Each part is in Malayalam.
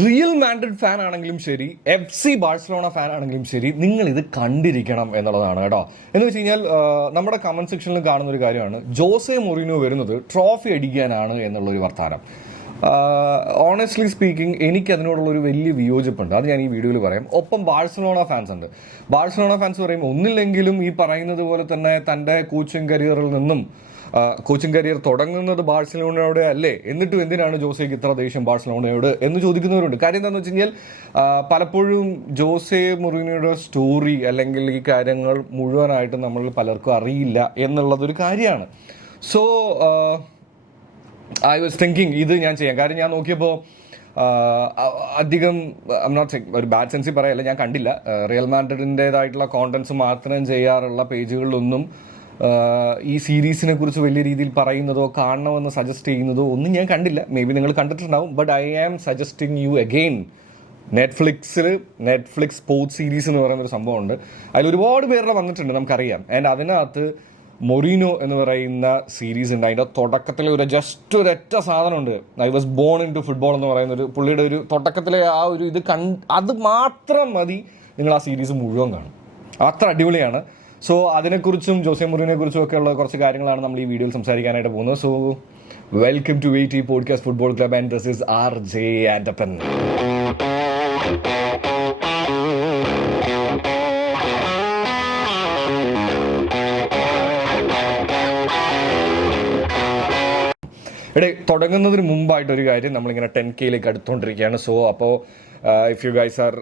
റിയൽ മാഡ്രിഡ് ഫാൻ ആണെങ്കിലും ശരി, FC ബാഴ്സലോണ ഫാൻ ആണെങ്കിലും ശരി, നിങ്ങൾ ഇത് കണ്ടിരിക്കണം എന്നുള്ളതാണ് കേട്ടോ. എന്ന് വെച്ച് കഴിഞ്ഞാൽ നമ്മുടെ കമന്റ് സെക്ഷനിൽ കാണുന്ന ഒരു കാര്യമാണ് ജോസെ മൊറീനോ വരുന്നത് ട്രോഫി അടിക്കാനാണ് എന്നുള്ളൊരു വർത്താനം. ഓണസ്റ്റ്ലി സ്പീക്കിംഗ് എനിക്ക് അതിനോടുള്ള ഒരു വലിയ വിയോജിപ്പുണ്ട്. അത് ഞാൻ ഈ വീഡിയോയിൽ പറയാം. ഒപ്പം ബാഴ്സലോണ ഫാൻസ് ഉണ്ട്. ബാഴ്സലോണ ഫാൻസ് പറയുമ്പോൾ ഒന്നില്ലെങ്കിലും ഈ പറയുന്നത് പോലെ തന്നെ തൻ്റെ കോച്ചിങ് കരിയറിൽ നിന്നും കോച്ചിങ് കരിയർ തുടങ്ങുന്നത് ബാഴ്സലോണയോടെ അല്ലേ, എന്നിട്ടും എന്തിനാണ് ജോസേക്ക് ഇത്ര ദേഷ്യം ബാഴ്സലോണയോട് എന്ന് ചോദിക്കുന്നവരുണ്ട്. കാര്യം എന്താണെന്ന് വെച്ച് കഴിഞ്ഞാൽ പലപ്പോഴും ജോസെ മൊറീനോയുടെ സ്റ്റോറി അല്ലെങ്കിൽ ഈ കാര്യങ്ങൾ മുഴുവനായിട്ട് നമ്മൾ പലർക്കും അറിയില്ല എന്നുള്ളതൊരു കാര്യമാണ്. സോ ഐ വാസ് തിങ്കിങ് ഇത് ഞാൻ ചെയ്യാം. കാര്യം ഞാൻ നോക്കിയപ്പോൾ അധികം ഐം നോട്ട് സെയിങ് ഒരു ബാഡ് സെൻസിൽ പറയല്ല, ഞാൻ കണ്ടില്ല. റിയൽ മാഡ്രിഡിൻ്റെതായിട്ടുള്ള കോണ്ടന്റ്സ് മാത്രം ചെയ്യാറുള്ള പേജുകളിലൊന്നും ഈ സീരീസിനെ കുറിച്ച് വലിയ രീതിയിൽ പറയുന്നതോ കാണണമെന്ന് സജസ്റ്റ് ചെയ്യുന്നതോ ഒന്നും ഞാൻ കണ്ടില്ല. മേ ബി നിങ്ങൾ കണ്ടിട്ടുണ്ടാവും. But I am suggesting you again, Netflix sports series എന്ന് പറയുന്നൊരു സംഭവമുണ്ട്. അതിൽ ഒരുപാട് പേരുടെ വന്നിട്ടുണ്ട്, നമുക്കറിയാം. ആൻഡ് അതിനകത്ത് മൊറീനോ എന്ന് പറയുന്ന സീരീസ് ഉണ്ട്. അതിൻ്റെ തുടക്കത്തിൽ ഒരൊറ്റ സാധനമുണ്ട്, I was born into football എന്ന് പറയുന്ന ഒരു പുള്ളിയുടെ ഒരു തുടക്കത്തിലെ ആ ഒരു ഇത് അത് മാത്രം മതി നിങ്ങൾ ആ സീരീസ് മുഴുവൻ കാണും. അത്ര അടിപൊളിയാണ്. സോ അതിനെക്കുറിച്ചും ജോസെ മൊറീനോയെ കുറിച്ചും ഒക്കെ ഉള്ള കുറച്ച് കാര്യങ്ങളാണ് നമ്മൾ ഈ വീഡിയോയിൽ സംസാരിക്കാനായിട്ട് പോകുന്നത്. So welcome to AT podcast football club and this is RJ Andappan. തുടങ്ങുന്നതിന് മുമ്പായിട്ടൊരു കാര്യം, നമ്മളിങ്ങനെ 10K അടുത്തുകൊണ്ടിരിക്കുകയാണ്. സോ അപ്പോൾ if you guys are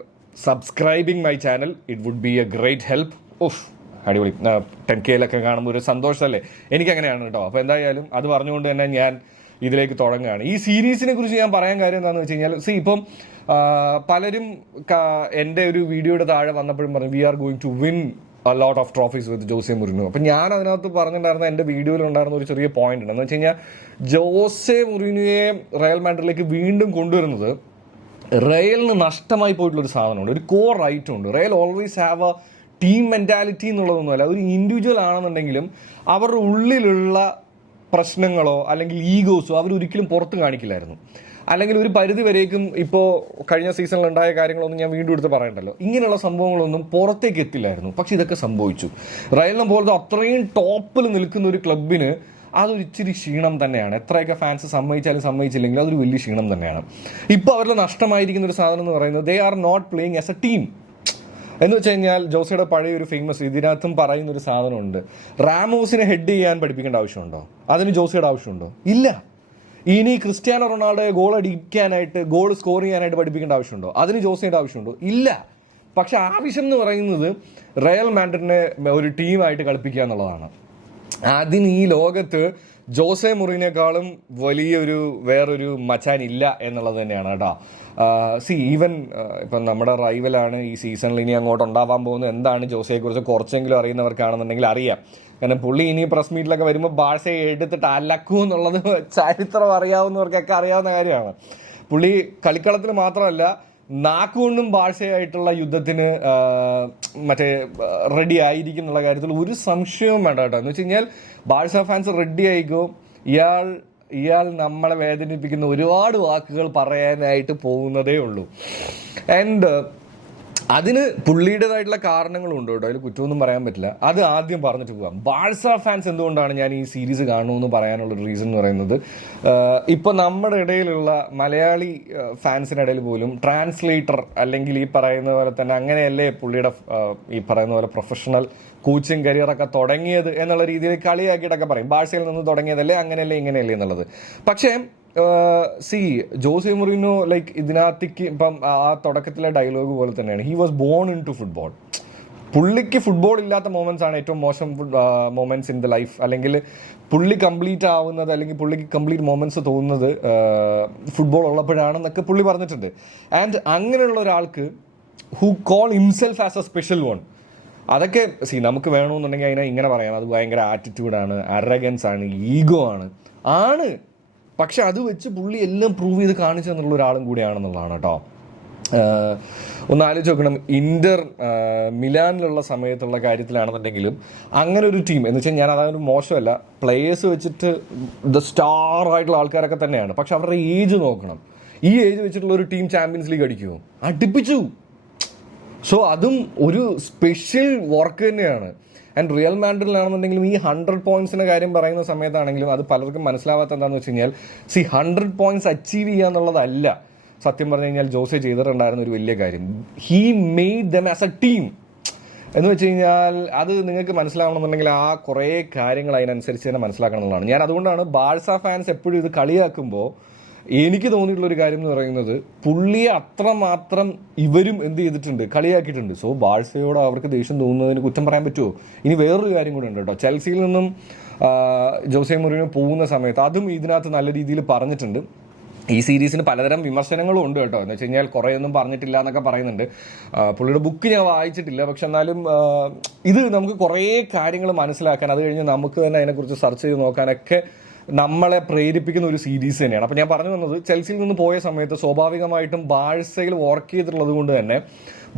subscribing my channel it would be a great help. അടിപൊളി 10K കാണുമ്പോൾ ഒരു സന്തോഷമല്ലേ, എനിക്കങ്ങനെയാണ് കേട്ടോ. അപ്പോൾ എന്തായാലും അത് പറഞ്ഞുകൊണ്ട് തന്നെ ഞാൻ ഇതിലേക്ക് തുടങ്ങുകയാണ്. ഈ സീരീസിനെ കുറിച്ച് ഞാൻ പറയാൻ കാര്യം എന്താണെന്ന് വെച്ച് കഴിഞ്ഞാൽ, ഇപ്പം പലരും എൻ്റെ ഒരു വീഡിയോയുടെ താഴെ വന്നപ്പോഴും പറഞ്ഞു we are going to win a lot of trophies with Jose Mourinho. അപ്പം ഞാൻ അതിനകത്ത് പറഞ്ഞിട്ടുണ്ടായിരുന്ന എൻ്റെ വീഡിയോയിലുണ്ടായിരുന്ന ഒരു ചെറിയ പോയിന്റ് ഉണ്ട്. എന്ന് വെച്ച് കഴിഞ്ഞാൽ ജോസെ മൊറീനോയെ റയൽ മാഡ്രിഡിലേക്ക് വീണ്ടും കൊണ്ടുവരുന്നത് റയലിന് നഷ്ടമായി പോയിട്ടുള്ളൊരു സാധനമുണ്ട്, ഒരു കോർ റൈറ്റും ഉണ്ട്. Real always have a team mentality എന്നുള്ളതൊന്നുമല്ല. ഒരു ഇൻഡിവിജ്വൽ ആണെന്നുണ്ടെങ്കിലും അവരുടെ ഉള്ളിലുള്ള പ്രശ്നങ്ങളോ അല്ലെങ്കിൽ ഈഗോസോ അവരൊരിക്കലും പുറത്ത് കാണിക്കില്ലായിരുന്നു. അല്ലെങ്കിൽ ഒരു പരിധി വരേക്കും ഇപ്പോൾ കഴിഞ്ഞ സീസണിൽ ഉണ്ടായ കാര്യങ്ങളൊന്നും ഞാൻ വീണ്ടും എടുത്ത് പറയണ്ടല്ലോ, ഇങ്ങനെയുള്ള സംഭവങ്ങളൊന്നും പുറത്തേക്ക് എത്തില്ലായിരുന്നു. പക്ഷെ ഇതൊക്കെ സംഭവിച്ചു. റയലിനെ പോലത്തെ അത്രയും ടോപ്പിൽ നിൽക്കുന്ന ഒരു ക്ലബിന് അതൊരു ഇച്ചിരി ക്ഷീണം തന്നെയാണ്. എത്രയൊക്കെ ഫാൻസ് സമ്മതിച്ചാലും സമ്മതിച്ചില്ലെങ്കിലും അതൊരു വലിയ ക്ഷീണം തന്നെയാണ്. ഇപ്പോൾ അവരുടെ നഷ്ടമായിരിക്കുന്ന ഒരു സാധനം എന്ന് പറയുന്നത് they are not playing as a team. എന്ന് വെച്ച് കഴിഞ്ഞാൽ ജോസയുടെ പഴയ ഒരു ഫേമസ് ഇതിനകത്തും പറയുന്ന ഒരു സാധനമുണ്ട്, റാമോസിനെ ഹെഡ് ചെയ്യാൻ പഠിപ്പിക്കേണ്ട ആവശ്യമുണ്ടോ? അതിന് ജോസയുടെ ആവശ്യമുണ്ടോ? ഇല്ല. ഇനി ക്രിസ്ത്യാനോ റൊണാൾഡോയെ ഗോൾ സ്കോർ ചെയ്യാനായിട്ട് പഠിപ്പിക്കേണ്ട ആവശ്യമുണ്ടോ? അതിന് ജോസയുടെ ആവശ്യമുണ്ടോ? ഇല്ല. പക്ഷെ ആവശ്യം എന്ന് പറയുന്നത് റയൽ മാഡ്രിഡിനെ ഒരു ടീമായിട്ട് കളിപ്പിക്കുക എന്നുള്ളതാണ്. അതിന് ഈ ലോകത്ത് ജോസെ മൊറീനോയെക്കാളും വേറൊരു മച്ചാൻ ഇല്ല എന്നുള്ളത് തന്നെയാണ് കേട്ടോ. ഈവൻ ഇപ്പം നമ്മുടെ റൈവലാണ് ഈ സീസണിൽ ഇനി അങ്ങോട്ട് ഉണ്ടാവാൻ പോകുന്നത് എന്താണ് ജോസയെക്കുറിച്ച് കുറച്ചെങ്കിലും അറിയുന്നവർക്കാണെന്നുണ്ടെങ്കിൽ അറിയാം. കാരണം പുള്ളി ഇനി പ്രസ് മീറ്റിലൊക്കെ വരുമ്പോൾ ബാഴ്സയെ എടുത്തിട്ട് അലക്കും എന്നുള്ളത് ചരിത്രം അറിയാവുന്നവർക്കൊക്കെ അറിയാവുന്ന കാര്യമാണ്. പുള്ളി കളിക്കളത്തിൽ മാത്രമല്ല നാക്കുകൊണ്ടും ബാഴ്സയായിട്ടുള്ള യുദ്ധത്തിന് റെഡി ആയിരിക്കും എന്നുള്ള കാര്യത്തിൽ ഒരു സംശയവും വേണ്ട കേട്ടോ. എന്ന് വെച്ച് കഴിഞ്ഞാൽ ബാഴ്സ ഫാൻസ് റെഡി ആയിക്കോ, ഇയാൾ നമ്മളെ വേദനിപ്പിക്കുന്ന ഒരുപാട് വാക്കുകൾ പറയാനായിട്ട് പോകുന്നതേ ഉള്ളൂ. ആൻഡ് അതിന് പുള്ളിയുടേതായിട്ടുള്ള കാരണങ്ങളും ഉണ്ട് കേട്ടോ, അതിൽ കുറ്റമൊന്നും പറയാൻ പറ്റില്ല. അത് ആദ്യം പറഞ്ഞിട്ട് പോകാം. ബാഴ്സ ഫാൻസ് എന്തുകൊണ്ടാണ് ഞാൻ ഈ സീരീസ് കാണണമെന്ന് പറയാനുള്ളൊരു റീസൺ എന്ന് പറയുന്നത്, ഇപ്പോൾ നമ്മുടെ ഇടയിലുള്ള മലയാളി ഫാൻസിൻ്റെ ഇടയിൽ പോലും ട്രാൻസ്ലേറ്റർ അല്ലെങ്കിൽ ഈ പറയുന്ന പോലെ തന്നെ അങ്ങനെയല്ലേ പുള്ളിയുടെ ഈ പറയുന്ന പോലെ പ്രൊഫഷണൽ കോച്ചിങ് കരിയറൊക്കെ തുടങ്ങിയത് എന്നുള്ള രീതിയിൽ കളിയാക്കിയിട്ടൊക്കെ പറയും. ബാഴ്സയിൽ നിന്ന് തുടങ്ങിയതല്ലേ, അങ്ങനെയല്ലേ ഇങ്ങനെയല്ലേ എന്നുള്ളത്. പക്ഷേ ജോസെ മൊറീനോ ഇതിനകത്തേക്ക് ഇപ്പം ആ തുടക്കത്തിലെ ഡയലോഗ് പോലെ തന്നെയാണ്, he was born into football. പുള്ളിക്ക് ഫുട്ബോൾ ഇല്ലാത്ത മൊമെന്റ്സ് ആണ് ഏറ്റവും മോശം മൊമെന്റ്സ് ഇൻ ദ ലൈഫ്. അല്ലെങ്കിൽ പുള്ളി കംപ്ലീറ്റ് ആവുന്നത് അല്ലെങ്കിൽ പുള്ളിക്ക് കംപ്ലീറ്റ് മൊമെന്റ്സ് തോന്നുന്നത് ഫുട്ബോൾ ഉള്ളപ്പോഴാണെന്നൊക്കെ പുള്ളി പറഞ്ഞിട്ടുണ്ട്. ആൻഡ് അങ്ങനെയുള്ള ഒരാൾക്ക് who call himself as A special one, അതൊക്കെ നമുക്ക് വേണമെന്നുണ്ടെങ്കിൽ അതിനെ ഇങ്ങനെ പറയാം, അത് ഭയങ്കര ആറ്റിറ്റ്യൂഡാണ്, അറഗൻസ് ആണ്, ഈഗോ ആണ്. പക്ഷെ അത് വെച്ച് പുള്ളി എല്ലാം പ്രൂവ് ചെയ്ത് കാണിച്ചു എന്നുള്ള ഒരാളും കൂടിയാണെന്നുള്ളതാണ് കേട്ടോ. ഒന്ന് ആലോചിച്ച് നോക്കണം, ഇന്റർ മിലാനിലുള്ള സമയത്തുള്ള കാര്യത്തിലാണെന്നുണ്ടെങ്കിലും അങ്ങനെ ഒരു ടീം എന്ന് വെച്ചാൽ ഞാൻ അതൊരു മോശമല്ല, പ്ലേയേഴ്സ് വെച്ചിട്ട് ദ സ്റ്റാർ ആയിട്ടുള്ള ആൾക്കാരൊക്കെ തന്നെയാണ്. പക്ഷെ അവരുടെ ഏജ് നോക്കണം, ഈ ഏജ് വെച്ചിട്ടുള്ള ഒരു ടീം ചാമ്പ്യൻസ് ലീഗ് അടിക്കുമോ? അടിപ്പിച്ചു. സോ അതും ഒരു സ്പെഷ്യൽ വർക്ക് തന്നെയാണ്. ആൻഡ് റിയൽ മാഡ്രിഡിലാണെന്നുണ്ടെങ്കിലും ഈ 100 പോയിന്റ്സിൻ്റെ കാര്യം പറയുന്ന സമയത്താണെങ്കിലും അത് പലർക്കും മനസ്സിലാവാത്ത എന്താണെന്ന് വെച്ച് കഴിഞ്ഞാൽ 100 പോയിന്റ്സ് അച്ചീവ് ചെയ്യുക എന്നുള്ളതല്ല സത്യം പറഞ്ഞു കഴിഞ്ഞാൽ ജോസെ ചെയ്തിട്ടുണ്ടായിരുന്ന ഒരു വലിയ കാര്യം. He made them as a team എന്ന് വെച്ച് കഴിഞ്ഞാൽ അത് നിങ്ങൾക്ക് മനസ്സിലാവണമെന്നുണ്ടെങ്കിൽ ആ കുറേ കാര്യങ്ങൾ അതിനനുസരിച്ച് തന്നെ മനസ്സിലാക്കണം എന്നുള്ളതാണ്. ഞാൻ അതുകൊണ്ടാണ് ബാഴ്സ ഫാൻസ് എപ്പോഴും ഇത് കളിയാക്കുമ്പോൾ എനിക്ക് തോന്നിയിട്ടുള്ളൊരു കാര്യം എന്ന് പറയുന്നത് പുള്ളിയെ അത്രമാത്രം ഇവരും എന്ത് ചെയ്തിട്ടുണ്ട്, കളിയാക്കിയിട്ടുണ്ട്. സോ ബാഴ്സയോട് അവർക്ക് ദേഷ്യം തോന്നുന്നതിന് കുറ്റം പറയാൻ പറ്റുമോ? ഇനി വേറൊരു കാര്യം കൂടെ ഉണ്ട് കേട്ടോ. ചെൽസിയിൽ നിന്നും ജോസെ മൊറീനോ പോകുന്ന സമയത്ത് അതും ഇതിനകത്ത് നല്ല രീതിയിൽ പറഞ്ഞിട്ടുണ്ട്. ഈ സീരീസിന് പലതരം വിമർശനങ്ങളും ഉണ്ട് കേട്ടോ. എന്ന് വെച്ച് കഴിഞ്ഞാൽ കുറേയൊന്നും പറഞ്ഞിട്ടില്ല എന്നൊക്കെ പറയുന്നുണ്ട്. പുള്ളിയുടെ ബുക്ക് ഞാൻ വായിച്ചിട്ടില്ല, പക്ഷെ എന്നാലും ഇത് നമുക്ക് കുറേ കാര്യങ്ങൾ മനസ്സിലാക്കാൻ, അത് കഴിഞ്ഞ് നമുക്ക് തന്നെ അതിനെക്കുറിച്ച് സെർച്ച് ചെയ്ത് നോക്കാനൊക്കെ നമ്മളെ പ്രേരിപ്പിക്കുന്ന ഒരു സീരീസ് തന്നെയാണ്. അപ്പോൾ ഞാൻ പറഞ്ഞു വന്നത്, ചെൽസിയിൽ നിന്ന് പോയ സമയത്ത് സ്വാഭാവികമായിട്ടും ബാഴ്സയിൽ വർക്ക് ചെയ്തിട്ടുള്ളത് കൊണ്ട് തന്നെ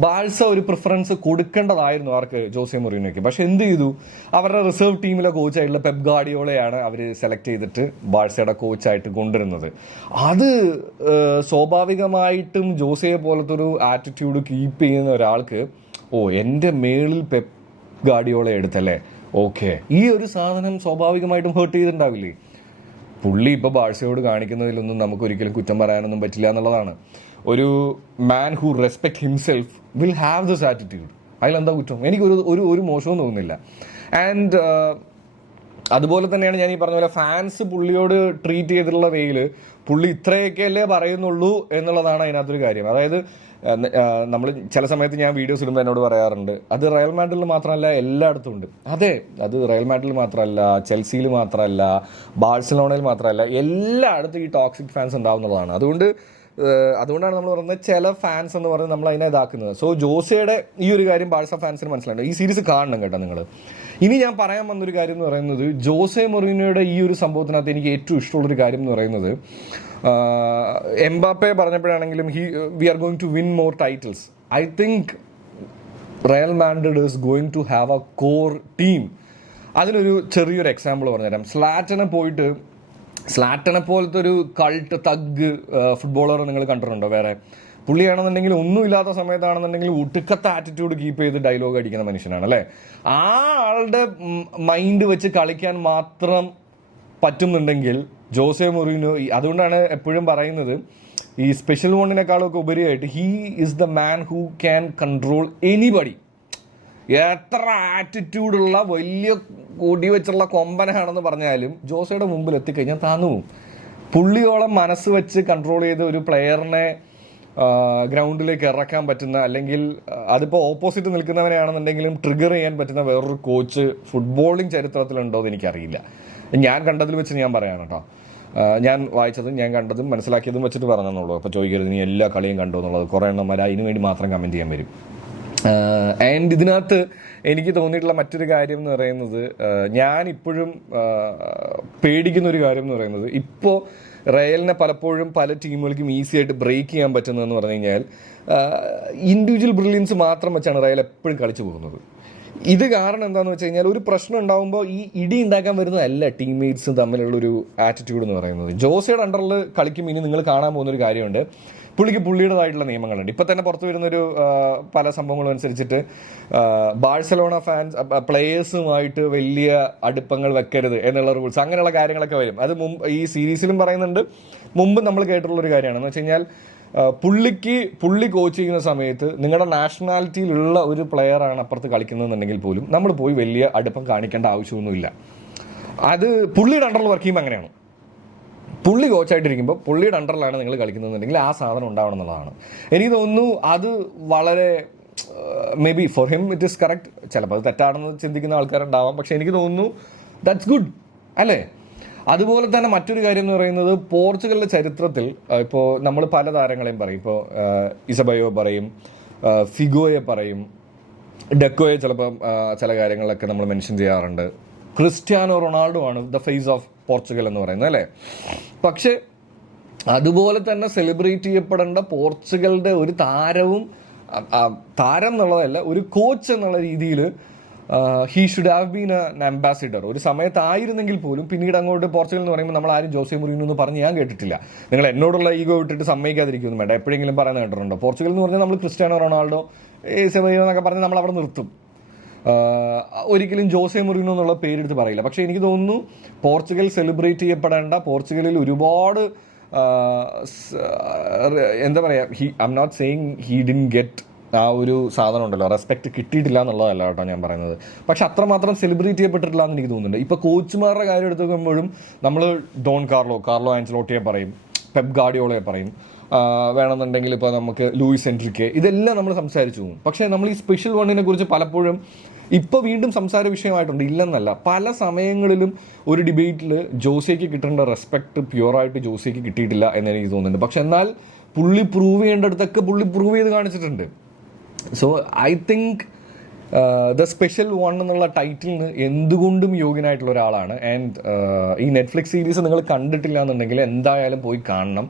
ബാഴ്സ ഒരു പ്രിഫറൻസ് കൊടുക്കേണ്ടതായിരുന്നു ആർക്ക്, ജോസെ മൊറീനോയ്ക്ക്. പക്ഷെ എന്ത് ചെയ്തു, അവരുടെ റിസർവ് ടീമിലെ കോച്ചായിട്ടുള്ള പെപ് ഗാർഡിയോളയാണ് അവർ സെലക്ട് ചെയ്തിട്ട് ബാഴ്സയുടെ കോച്ചായിട്ട് കൊണ്ടുവരുന്നത്. അത് സ്വാഭാവികമായിട്ടും ജോസയെ പോലത്തെ ഒരു ആറ്റിറ്റ്യൂഡ് കീപ്പ് ചെയ്യുന്ന ഒരാൾക്ക് എൻ്റെ മേളിൽ പെപ് ഗാർഡിയോള എടുത്തല്ലേ, ഓക്കെ, ഈ ഒരു സാധനം സ്വാഭാവികമായിട്ടും ഹേർട്ട് ചെയ്തിട്ടുണ്ടാവില്ലേ? പുള്ളി ഇപ്പോൾ ബാഴ്സയോട് കാണിക്കുന്നതിലൊന്നും നമുക്ക് ഒരിക്കലും കുറ്റം പറയാനൊന്നും പറ്റില്ല എന്നുള്ളതാണ്. ഒരു man who respect himself will have this attitude. അതിലെന്താ കുറ്റം? എനിക്ക് ഒരു മോശവും തോന്നുന്നില്ല. ആൻഡ് അതുപോലെ തന്നെയാണ് ഞാൻ ഈ പറഞ്ഞ പോലെ ഫാൻസ് പുള്ളിയോട് ട്രീറ്റ് ചെയ്തിട്ടുള്ള വേയിൽ പുള്ളി ഇത്രയൊക്കെ അല്ലേ പറയുന്നുള്ളൂ എന്നുള്ളതാണ് അതിനകത്തൊരു കാര്യം. അതായത് നമ്മൾ ചില സമയത്ത് ഞാൻ വീഡിയോസ് ഇടുമ്പോൾ എന്നോട് പറയാറുണ്ട്, അത് റയൽ മാഡ്രിഡിൽ മാത്രമല്ല എല്ലായിടത്തും ഉണ്ട്. അതെ, അത് റയൽ മാഡ്രിഡിൽ മാത്രമല്ല, ചെൽസിയിൽ മാത്രമല്ല, ബാഴ്സലോണയിൽ മാത്രമല്ല, എല്ലായിടത്തും ഈ ടോക്സിക് ഫാൻസ് ഉണ്ടാവുന്നതാണ്. അതുകൊണ്ടാണ് നമ്മൾ പറയുന്നത് ചില ഫാൻസ് എന്ന് പറയുന്നത് നമ്മൾ അതിനെ ഇതാക്കുന്നത്. സോ ജോസയുടെ ഈ ഒരു കാര്യം ബാഴ്സ ഫാൻസിന് മനസ്സിലായിട്ട് ഈ സീരീസ് കാണണം കേട്ടോ നിങ്ങൾ. ഇനി ഞാൻ പറയാൻ വന്നൊരു കാര്യം എന്ന് പറയുന്നത്, ജോസെ മൊറീനോയുടെ ഈ ഒരു സംഭവത്തിനകത്ത് എനിക്ക് ഏറ്റവും ഇഷ്ടമുള്ളൊരു കാര്യം എന്ന് പറയുന്നത്, എംബാപ്പെ പറഞ്ഞപ്പോഴാണെങ്കിലും we are going to win more titles. I think Real Madrid is going to have a core team. അതിനൊരു ചെറിയൊരു എക്സാമ്പിൾ പറഞ്ഞുതരാം. സ്ലാറ്റനെ പോലത്തെ ഒരു കൾട്ട് തഗ് ഫുട്ബോളർ നിങ്ങൾ കണ്ടിട്ടുണ്ടോ? വേറെ പുള്ളിയാണെന്നുണ്ടെങ്കിൽ ഒന്നുമില്ലാത്ത സമയത്താണെന്നുണ്ടെങ്കിൽ ഒടുക്കത്തെ ആറ്റിറ്റ്യൂഡ് കീപ്പ് ചെയ്ത് ഡയലോഗ് അടിക്കുന്ന മനുഷ്യനാണ് അല്ലേ. ആ ആളുടെ മൈൻഡ് വെച്ച് കളിക്കാൻ മാത്രം പറ്റുന്നുണ്ടെങ്കിൽ ജോസെ മൊറീനോ, അതുകൊണ്ടാണ് എപ്പോഴും പറയുന്നത് ഈ സ്പെഷ്യൽ വണ്ണിനേക്കാളൊക്കെ ഉപരിയായിട്ട് he is the man who can control anybody. എത്ര ആറ്റിറ്റ്യൂഡുള്ള വലിയ കൊടി വെച്ചുള്ള കൊമ്പനാണെന്ന് പറഞ്ഞാലും ജോസയുടെ മുമ്പിൽ എത്തിക്കഴിഞ്ഞാൽ താന്നു പോകും. പുള്ളിയോളം മനസ്സ് വെച്ച് കൺട്രോൾ ചെയ്ത് ഒരു പ്ലെയറിനെ ഗ്രൗണ്ടിലേക്ക് ഇറക്കാൻ പറ്റുന്ന, അല്ലെങ്കിൽ അതിപ്പോൾ ഓപ്പോസിറ്റ് നിൽക്കുന്നവനെയാണെന്നുണ്ടെങ്കിലും ട്രിഗർ ചെയ്യാൻ പറ്റുന്ന വേറൊരു കോച്ച് ഫുട്ബോളിങ് ചരിത്രത്തിലുണ്ടോ എന്ന് എനിക്കറിയില്ല. ഞാൻ കണ്ടതിൽ വെച്ച് ഞാൻ പറയാം കേട്ടോ. ഞാൻ വായിച്ചതും ഞാൻ കണ്ടതും മനസ്സിലാക്കിയതും വെച്ചിട്ട് പറഞ്ഞെന്നുള്ളൂ. അപ്പോൾ ചോദിക്കരുത് നീ എല്ലാ കളിയും കണ്ടോ എന്നുള്ളത്. കുറേ എണ്ണന്മാർ അതിന് വേണ്ടി മാത്രം കമൻറ്റ് ചെയ്യാൻ വരും. ആൻഡ് ഇതിനകത്ത് എനിക്ക് തോന്നിയിട്ടുള്ള മറ്റൊരു കാര്യം എന്ന് പറയുന്നത്, ഞാനിപ്പോഴും പേടിക്കുന്ന ഒരു കാര്യം എന്ന് പറയുന്നത്, ഇപ്പോൾ റയലിനെ പലപ്പോഴും പല ടീമുകൾക്കും ഈസി ആയിട്ട് ബ്രേക്ക് ചെയ്യാൻ പറ്റുന്നതെന്ന് പറഞ്ഞു കഴിഞ്ഞാൽ ഇൻഡിവിജ്വൽ ബ്രില്യൻസ് മാത്രം വെച്ചാണ് റയൽ എപ്പോഴും കളിച്ചു പോകുന്നത്. ഇത് കാരണം എന്താണെന്ന് വെച്ച് കഴിഞ്ഞാൽ, ഒരു പ്രശ്നം ഉണ്ടാകുമ്പോൾ ഈ ഇടി ഉണ്ടാക്കാൻ വരുന്നതല്ല ടീംമേറ്റ്സും തമ്മിലുള്ളൊരു ആറ്റിറ്റ്യൂഡ് എന്ന് പറയുന്നത്. ജോസയുടെ അണ്ടറിൽ കളിക്കും ഇനി നിങ്ങൾ കാണാൻ പോകുന്നൊരു കാര്യമുണ്ട്. പുള്ളിക്ക് പുള്ളിയുടേതായിട്ടുള്ള നിയമങ്ങളുണ്ട്. ഇപ്പം തന്നെ പുറത്തു വരുന്നൊരു പല സംഭവങ്ങളും അനുസരിച്ചിട്ട് ബാഴ്സലോണ ഫാൻസ് പ്ലേയേഴ്സുമായിട്ട് വലിയ അടുപ്പങ്ങൾ വെക്കരുത് എന്നുള്ള റൂൾസ്, അങ്ങനെയുള്ള കാര്യങ്ങളൊക്കെ വരും. അത് ഈ സീരീസിലും പറയുന്നുണ്ട്, മുമ്പ് നമ്മൾ കേട്ടിട്ടുള്ളൊരു കാര്യമാണ്. എന്ന് വെച്ച് കഴിഞ്ഞാൽ പുള്ളി കോച്ച് ചെയ്യുന്ന സമയത്ത് നിങ്ങളുടെ നാഷണാലിറ്റിയിലുള്ള ഒരു പ്ലെയറാണ് അപ്പുറത്ത് കളിക്കുന്നതെന്നുണ്ടെങ്കിൽ പോലും നമ്മൾ പോയി വലിയ അടുപ്പം കാണിക്കേണ്ട ആവശ്യമൊന്നുമില്ല. അത് പുള്ളിയുടെ അണ്ടറിൽ വർക്ക് ചെയ്യുമ്പോൾ അങ്ങനെയാണ്. പുള്ളി കോച്ചായിട്ടിരിക്കുമ്പോൾ പുള്ളിയുടെ അണ്ടറിലാണ് നിങ്ങൾ കളിക്കുന്നതെന്നുണ്ടെങ്കിൽ ആ സാധനം ഉണ്ടാവണം എന്നുള്ളതാണ്. എനിക്ക് തോന്നുന്നു അത് വളരെ may be for him it is correct. ചിലപ്പോൾ അത് തെറ്റാണെന്ന് ചിന്തിക്കുന്ന ആൾക്കാരുണ്ടാവാം, പക്ഷെ എനിക്ക് തോന്നുന്നു ദാറ്റ്സ് ഗുഡ് അല്ലേ. അതുപോലെ തന്നെ മറ്റൊരു കാര്യം എന്ന് പറയുന്നത്, പോർച്ചുഗലിൻ്റെ ചരിത്രത്തിൽ ഇപ്പോൾ നമ്മൾ പല താരങ്ങളെയും പറയും. ഇപ്പോൾ ഇസബയോ പറയും, ഫിഗോയെ പറയും, ഡെക്കോയെ ചിലപ്പം ചില കാര്യങ്ങളിലൊക്കെ നമ്മൾ മെൻഷൻ ചെയ്യാറുണ്ട്. ക്രിസ്ത്യാനോ റൊണാൾഡോ ആണ് ദ ഫേസ് ഓഫ് പോർച്ചുഗൽ എന്ന് പറയുന്നത് അല്ലേ. പക്ഷെ അതുപോലെ തന്നെ സെലിബ്രേറ്റ് ചെയ്യപ്പെടേണ്ട പോർച്ചുഗലിൻ്റെ ഒരു താരം എന്നുള്ളതല്ല, ഒരു കോച്ച് എന്നുള്ള രീതിയിൽ he should have been N ambassador. ഒരു സമയത്തായിരുന്നെങ്കിൽ പോലും പിന്നീട് അങ്ങോട്ട് പോർച്ചുഗൽ എന്ന് പറയുമ്പോൾ നമ്മൾ ആരും ജോസെ മൊറീനോ എന്ന് പറഞ്ഞ് ഞാൻ കേട്ടിട്ടില്ല. നിങ്ങൾ എന്നോടുള്ള ഈഗോ വിട്ടിട്ട് സമ്മതിക്കാതിരിക്കുന്നു വേണ്ട. എപ്പോഴെങ്കിലും പറയുന്നത് കേട്ടിട്ടുണ്ടോ? പോർച്ചുഗൽ എന്ന് പറഞ്ഞാൽ നമ്മൾ ക്രിസ്ത്യാനോ റൊണാൾഡോ എന്നൊക്കെ പറഞ്ഞ് നമ്മൾ അവിടെ നിർത്തും. ഒരിക്കലും ജോസെ മൊറീനോ എന്നുള്ള പേരെടുത്ത് പറയില്ല. പക്ഷേ എനിക്ക് തോന്നുന്നു പോർച്ചുഗൽ സെലിബ്രേറ്റ് ചെയ്യപ്പെടേണ്ട, പോർച്ചുഗലിൽ ഒരുപാട് എന്താ പറയുക, I am not saying he didn't get ആ ഒരു സാധനം ഉണ്ടല്ലോ, റെസ്പെക്ട് കിട്ടിയിട്ടില്ല എന്നുള്ളതല്ല കേട്ടോ ഞാൻ പറയുന്നത്. പക്ഷെ അത്രമാത്രം സെലിബ്രേറ്റ് ചെയ്യപ്പെട്ടിട്ടില്ല എന്ന് എനിക്ക് തോന്നുന്നുണ്ട്. ഇപ്പോൾ കോച്ചുമാരുടെ കാര്യം എടുത്ത് നോക്കുമ്പോഴും നമ്മൾ ഡോൺ കാർലോ ആൻസലോട്ടിയെ പറയും, പെപ് ഗാർഡിയോളയെ പറയും, വേണമെന്നുണ്ടെങ്കിൽ ഇപ്പോൾ നമുക്ക് ലൂയിസ് എൻട്രിക്കെ, ഇതെല്ലാം നമ്മൾ സംസാരിച്ചു പോകും. പക്ഷേ നമ്മൾ ഈ സ്പെഷ്യൽ വണ്ണിനെ കുറിച്ച് പലപ്പോഴും ഇപ്പോൾ വീണ്ടും സംസാര വിഷയമായിട്ടുണ്ട്, ഇല്ലെന്നല്ല. പല സമയങ്ങളിലും ഒരു ഡിബേറ്റിൽ ജോസിക്ക് കിട്ടേണ്ട റെസ്പെക്ട് പ്യുവറായിട്ട് ജോസിക്ക് കിട്ടിയിട്ടില്ല എന്ന് എനിക്ക് തോന്നുന്നുണ്ട്. പക്ഷെ എന്നാൽ പുള്ളി പ്രൂവ് ചെയ്യേണ്ടടുത്തൊക്കെ പുള്ളി പ്രൂവ് ചെയ്ത് കാണിച്ചിട്ടുണ്ട്. So I think the special one എന്നുള്ള ടൈറ്റിലിന് എന്തുകൊണ്ടും യോഗ്യനായിട്ടുള്ള ഒരാളാണ്. ആൻഡ് ഈ നെറ്റ്ഫ്ലിക്സ് സീരീസ് നിങ്ങൾ കണ്ടിട്ടില്ല എന്നുണ്ടെങ്കിൽ എന്തായാലും പോയി കാണണം.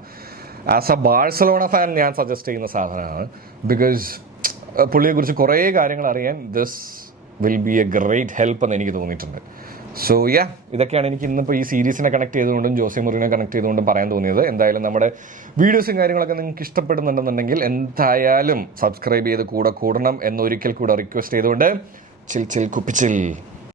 ആസ് എ ബാഴ്സലോണ ഫാൻ ഞാൻ സജസ്റ്റ് ചെയ്യുന്ന സാധനമാണ്. ബിക്കോസ് പുള്ളിയെക്കുറിച്ച് കുറേ കാര്യങ്ങൾ അറിയാൻ this will be a great help എന്ന് എനിക്ക് തോന്നിയിട്ടുണ്ട്. സോ ഇതൊക്കെയാണ് എനിക്ക് ഇന്നിപ്പോൾ ഈ സീരീസിനെ കണക്ട് ചെയ്തുകൊണ്ടും ജോസെ മൊറീനോ കണക്ട് ചെയ്തുകൊണ്ടും പറയാൻ തോന്നിയത്. എന്തായാലും നമ്മുടെ വീഡിയോസും കാര്യങ്ങളൊക്കെ നിങ്ങൾക്ക് ഇഷ്ടപ്പെടുന്നുണ്ടെന്നുണ്ടെങ്കിൽ എന്തായാലും സബ്സ്ക്രൈബ് ചെയ്ത് കൂടെ കൂടണം എന്നൊരിക്കൽ കൂടെ റിക്വസ്റ്റ് ചെയ്തുകൊണ്ട് ചിൽ കുപ്പിച്ചിൽ.